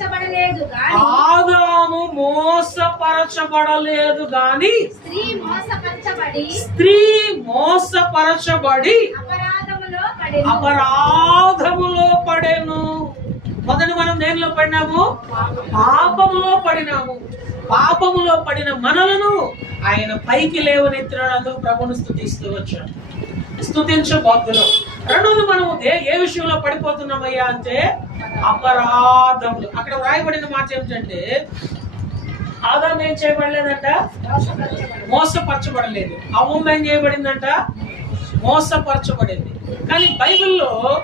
మోసపరచబడలేదు గాని ఆదాము మోసపరచబడలేదు గాని స్త్రీ మోసపరచబడి స్త్రీ మోసపరచబడి అపరాధములో పడెను. అపరాధములో పడెను. మొదటి మనం దేనిలో పడినాము? పాపములో పడినాము. పాపములో పడిన మనలను ఆయన పైకి లేవనెత్తినందుకు ప్రభును స్థుతిస్తూ వచ్చాడు. స్థుతించబోతున్నాం రెండోది మనము ఏ- ఏ విషయంలో పడిపోతున్నామయ్యా అంటే అపరాధములు. అక్కడ వ్రాయబడిన మాట ఏమిటంటే ఆదాం ఏం చేయబడలేదంట? మోసపరచబడలేదు. అవ్వం ఏం చేయబడిందంట? మోసపరచబడింది. కానీ బైబిల్లో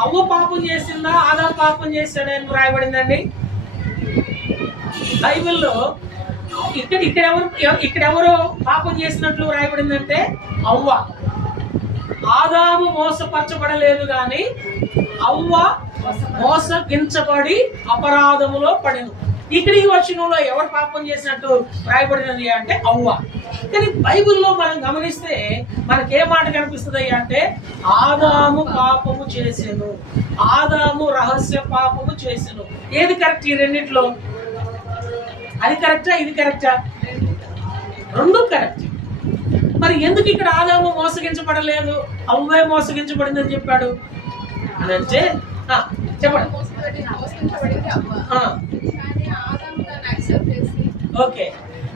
అవ్వ పాపం చేసిందా ఆదాం పాపం చేశాడని వ్రాయబడిందండి? బైబిల్లో ఇక్కడ ఇక్కడ ఎవరు ఇక్కడ ఎవరు పాపం చేసినట్లు వ్రాయబడిందంటే అవ్వ. ఆదాము మోసపరచబడలేదు కానీ అవ్వ మోసగించబడి అపరాధములో పడెను. ఇక్కడికి వచ్చినంలో ఎవరు పాపం చేసినట్టు రాయబడినది అంటే అవ్వ. కానీ బైబిల్లో మనం గమనిస్తే మనకి ఏ మాట కనిపిస్తుంది అంటే ఆదాము పాపము చేసెను. ఆదాము రహస్య పాపము చేసెను. ఏది కరెక్ట్ ఈ రెండిట్లో? అది కరెక్టా? ఇది కరెక్టా? రెండు కరెక్ట్. మరి ఎందుకు ఇక్కడ ఆదాము మోసగించబడలేదు? అవ్వే మోసగించబడిందని చెప్పాడు. అని అంటే ఆ, చెప్పండి. ఓకే.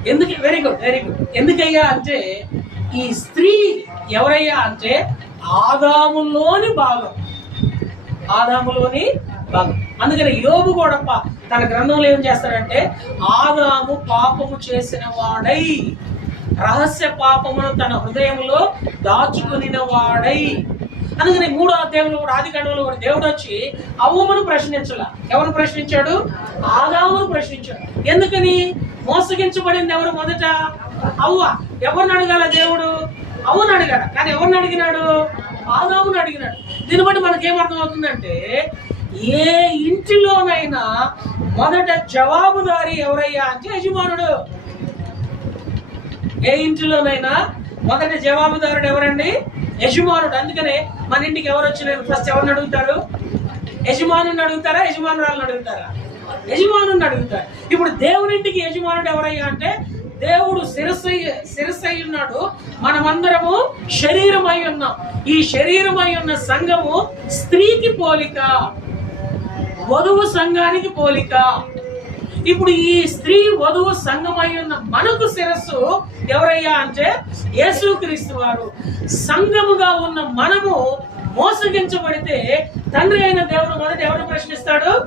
ఎందుకు వెరీ గుడ్ వెరీ గుడ్ ఎందుకయ్యా అంటే ఈ స్త్రీ ఎవరయ్యా అంటే ఆదాములోని భాగం. ఆదాములోని భాగం. అందుకని యోబు కూడా తన గ్రంథంలో ఏం చేస్తాడంటే ఆదాము పాపము చేసిన వాడై రహస్య పాపమును తన హృదయంలో దాచుకునిన వాడై అందుకని మూడో అధ్యాయంలో కూడా ఆది గంటలో కూడా దేవుడు వచ్చి అవ్వమును ప్రశ్నించాల. ఎవరు ప్రశ్నించాడు? ఆదామును ప్రశ్నించాడు. ఎందుకని? మోసగించబడింది ఎవరు మొదట? అవ్వ. ఎవరిని అడగాల దేవుడు? అవును అడిగాడు. కానీ ఎవరిని అడిగినాడు? ఆదామును అడిగినాడు. దీన్ని బట్టి మనకు ఏమర్థం ఏ ఇంటిలోనైనా మొదట జవాబుదారి ఎవరయ్యా అంటే యజమానుడు. ఏ ఇంటిలోనైనా మొదటి జవాబుదారుడు ఎవరండి? యజమానుడు. అందుకనే మన ఇంటికి ఎవరు వచ్చిన ఫస్ట్ ఎవరిని అడుగుతారు? యజమానుని అడుగుతారా? యజమానురాలను అడుగుతారా? యజమానుని అడుగుతారు. ఇప్పుడు దేవునింటికి యజమానుడు ఎవరయ్యా అంటే దేవుడు శిరస్సు శిరస్సు అయి ఉన్నాడు. మనమందరము శరీరమై ఉన్నాం. ఈ శరీరమై ఉన్న సంఘము స్త్రీకి పోలిక వధువు సంఘానికి పోలిక. ఇప్పుడు ఈ స్త్రీ వధువు సంఘమై ఉన్న మనకు శిరస్సు ఎవరయ్యా అంటే యేసుక్రీస్తు వారు. సంఘముగా ఉన్న మనము మోసగించబడితే తండ్రి అయిన దేవుడు మొదట ఎవరు ప్రశ్నిస్తాడు?